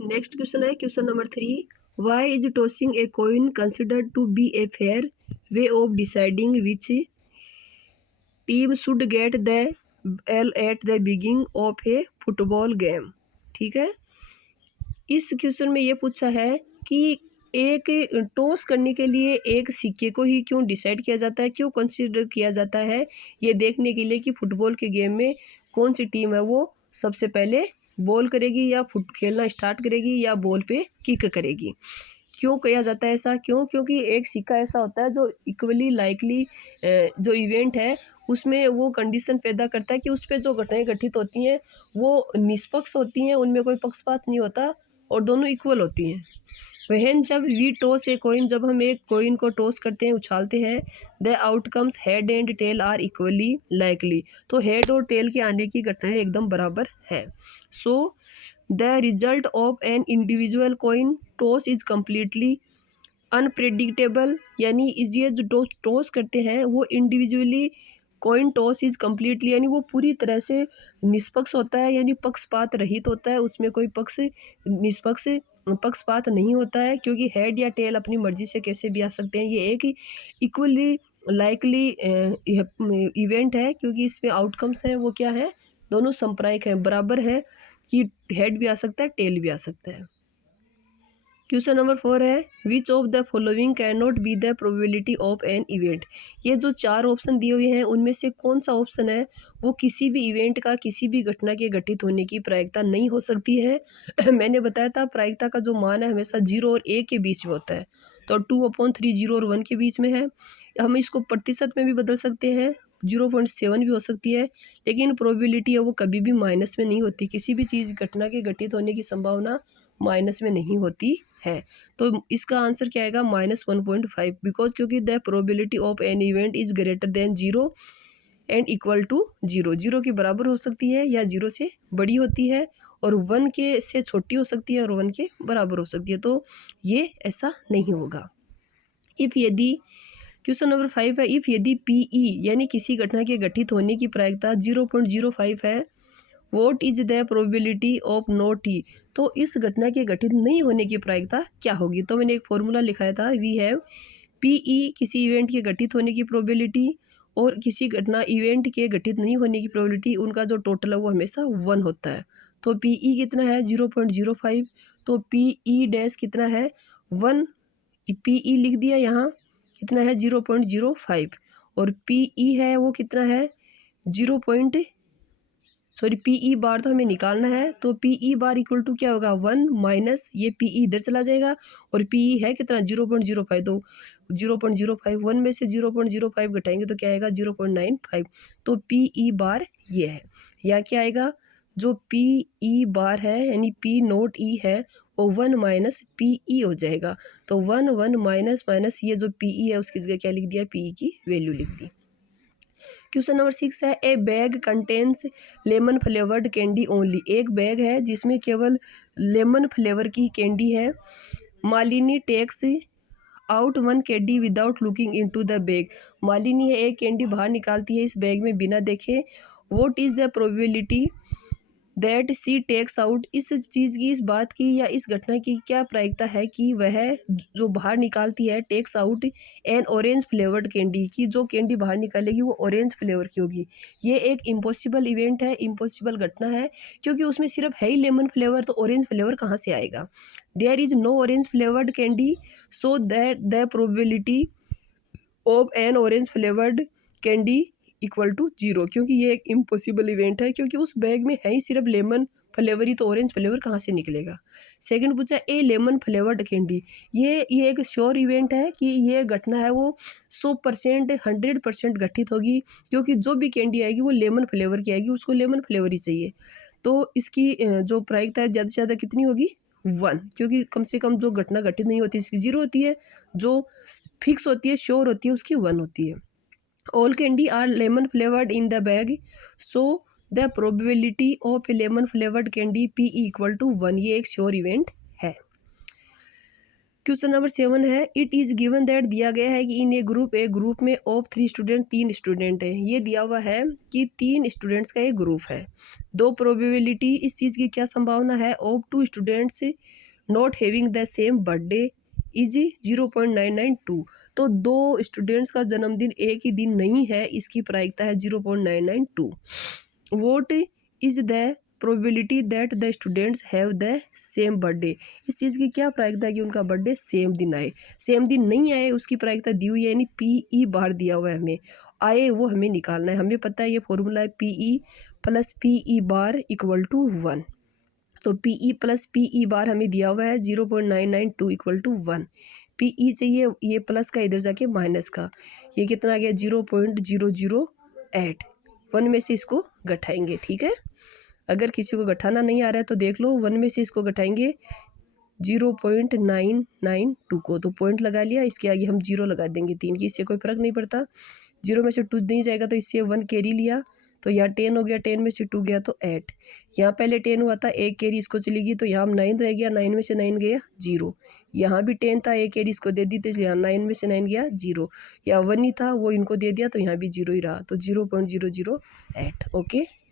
Next question है question number 3। Why is tossing a coin considered to be a fair way of deciding which team should get the ball at the beginning of a football game. ठीक है, इस question में ये पूछा है कि एक टॉस करने के लिए एक सिक्के को ही क्यों डिसाइड किया जाता है, क्यों कंसीडर किया जाता है, ये देखने के लिए कि फुटबॉल के गेम में कौन सी टीम है वो सबसे पहले बॉल करेगी या फुट खेलना स्टार्ट करेगी या बॉल पे किक करेगी। क्यों किया जाता है ऐसा, क्योंकि एक सिक्का ऐसा होता है जो इक्वली लाइकली जो इवेंट है उसमें वो कंडीशन पैदा करता है कि उस पर जो घटनाएं घटित होती हैं वो निष्पक्ष होती हैं, उनमें कोई पक्षपात नहीं होता और दोनों इक्वल होती हैं। वहन जब वी टॉस ए कॉइन, जब हम एक कॉइन को टॉस करते हैं, उछालते हैं, the outcomes head and tail are equally likely, तो हेड और टेल के आने की घटनाएं एकदम बराबर है। So the result of an individual coin toss is completely unpredictable, यानी ये जो टॉस करते हैं वो individually coin toss is completely यानी वो पूरी तरह से निष्पक्ष होता है, यानी पक्षपात रहित होता है, उसमें कोई निष्पक्ष पक्षपात नहीं होता है, क्योंकि हेड या टेल अपनी मर्जी से कैसे भी आ सकते हैं। ये एक इक्वली लाइकली इवेंट है, क्योंकि इसमें आउटकम्स हैं वो क्या है, दोनों सांप्रदायिक हैं, बराबर है कि हेड भी आ सकता है टेल भी आ सकता है। क्वेश्चन नंबर 4 है which of the following can not be the probability of an event. ये जो 4 ऑप्शन दिए हुए हैं उनमें से कौन सा ऑप्शन है वो किसी भी इवेंट का, किसी भी घटना के घटित होने की प्रायिकता नहीं हो सकती है। मैंने बताया था प्रायिकता का जो मान है हमेशा 0 और 1 के बीच में होता है, तो 2/3 0 और 1 के बीच में है। हम इसको प्रतिशत में भी बदल सकते हैं, 0.7 भी हो सकती है, लेकिन प्रोबेबिलिटी है वो कभी भी माइनस में नहीं होती। किसी भी चीज़ घटना के घटित होने की संभावना माइनस में नहीं होती है। तो इसका आंसर क्या आएगा, -1.5, बिकॉज क्योंकि the probability of an event is greater than 0 and equal to 0, 0 के बराबर हो सकती है या 0 से बड़ी होती है, और 1 के से छोटी हो सकती है और 1 के बराबर हो सकती है, तो ये ऐसा नहीं होगा। इफ़ यदि क्वेश्चन नंबर 5 है, इफ़ यदि PE यानी किसी घटना के घटित होने की प्रायिकता 0.05 है, what is the probability of not E, तो इस घटना के घटित नहीं होने की प्रायिकता क्या होगी। तो मैंने एक फॉर्मूला लिखाया था, वी हैव PE किसी इवेंट के घटित होने की प्रोबेबिलिटी और किसी घटना इवेंट के घटित नहीं होने की प्रोबेबिलिटी, उनका जो टोटल है वो हमेशा 1 होता है। तो PE कितना है 0.05, तो PE डैश कितना है 1, PE लिख दिया यहाँ कितना है 0.05, और PE है वो कितना है 0. PE बार तो हमें निकालना है, तो PE बार इक्वल टू क्या होगा 1 माइनस ये PE इधर चला जाएगा, और PE है कितना 0.05, तो 0.05 1 में से 0.05 घटाएंगे तो क्या आएगा 0.95, तो PE बार ये है। या क्या आएगा, जो PE बार है यानी P नॉट E है वो 1 माइनस PE हो जाएगा, तो 1 माइनस माइनस ये जो PE है उसकी जगह क्या लिख दिया, PE की वैल्यू लिख दी। क्वेश्चन नंबर 6 है a bag contains lemon flavoured candy only, एक बैग है जिसमें केवल लेमन फ्लेवर की कैंडी है। Malini takes out 1 candy without looking into the bag, Malini है एक कैंडी बाहर निकालती है इस बैग में बिना देखे। What is the probability that she takes out, इस चीज़ की, इस बात की या इस घटना की क्या प्रायिकता है कि वह जो बाहर निकालती है takes out an orange flavoured candy, की जो कैंडी बाहर निकालेगी वो ऑरेंज फ्लेवर की होगी। ये एक इम्पॉसिबल इवेंट है, इम्पॉसिबल घटना है, क्योंकि उसमें सिर्फ है ही लेमन फ्लेवर, तो ऑरेंज फ्लेवर कहाँ से आएगा। There is no orange flavoured candy, so that the probability of an orange flavoured candy equal to 0, क्योंकि ये एक इम्पॉसिबल इवेंट है, क्योंकि उस बैग में है ही सिर्फ लेमन फ्लेवर ही, तो ऑरेंज फ्लेवर कहाँ से निकलेगा। सेकंड पूछा ए लेमन फ्लेवर्ड कैंडी, ये एक श्योर इवेंट है कि ये घटना है वो 100% 100% घटित होगी, क्योंकि जो भी कैंडी आएगी वो लेमन फ्लेवर की आएगी, उसको लेमन फ्लेवर ही चाहिए। तो इसकी जो प्रायिकता है ज़्यादा से ज़्यादा कितनी होगी 1, क्योंकि कम से कम जो घटना घटित नहीं होती इसकी 0 होती है, जो फिक्स होती है श्योर होती है उसकी 1 होती है। All candy are lemon flavoured in the bag, so the probability of a lemon flavoured candy PE equal to 1, ये एक श्योर इवेंट है। क्वेश्चन नंबर 7 है, इट इज़ गिवन दैट, दिया गया है कि इन ए ग्रुप में ऑफ 3 स्टूडेंट, 3 स्टूडेंट है। ये दिया हुआ है कि 3 स्टूडेंट्स का एक ग्रुप है। दो प्रोबेबिलिटी, इस चीज़ की क्या संभावना है, of 2 students not having the same birthday is 0.992। तो 2 स्टूडेंट्स का जन्मदिन एक ही दिन नहीं है, इसकी प्रायिकता है 0.992। Vote is the probability that the students have the same birthday, इस चीज़ की क्या प्रायिकता है कि उनका बर्थडे सेम दिन आए। सेम दिन नहीं आए उसकी प्रायिकता दी हुई है, यानी PE बार दिया हुआ है, हमें आए वो हमें निकालना है। हमें पता है ये फॉर्मूला है PE plus PE bar equal to 1। तो PE प्लस PE बार हमें दिया हुआ है 0.992 इक्वल टू 1। PE चाहिए, ये प्लस का इधर जाके माइनस का, ये कितना आ गया 0.008। 1 में से इसको घटाएंगे, ठीक है। अगर किसी को घटाना नहीं आ रहा है तो देख लो, 1 में से इसको घटाएंगे 0.992 को, तो पॉइंट लगा लिया, इसके आगे हम 0 लगा देंगे 3 की, इससे कोई फर्क नहीं पड़ता। 0 में से 2 नहीं जाएगा तो इससे 1 कैरी लिया, तो यहाँ 10 हो गया, 10 में से 2 गया तो 8। यहाँ पहले 10 हुआ था, एक कैरी इसको चली गई तो यहाँ 9 रह गया, 9 में से 9 गया 0। यहाँ भी 10 था, एक कैरी इसको दे दी तो यहाँ 9 में से 9 गया 0। या 1 ही था वो इनको दे दिया तो यहाँ भी 0 ही रहा, तो 0.008। ओके।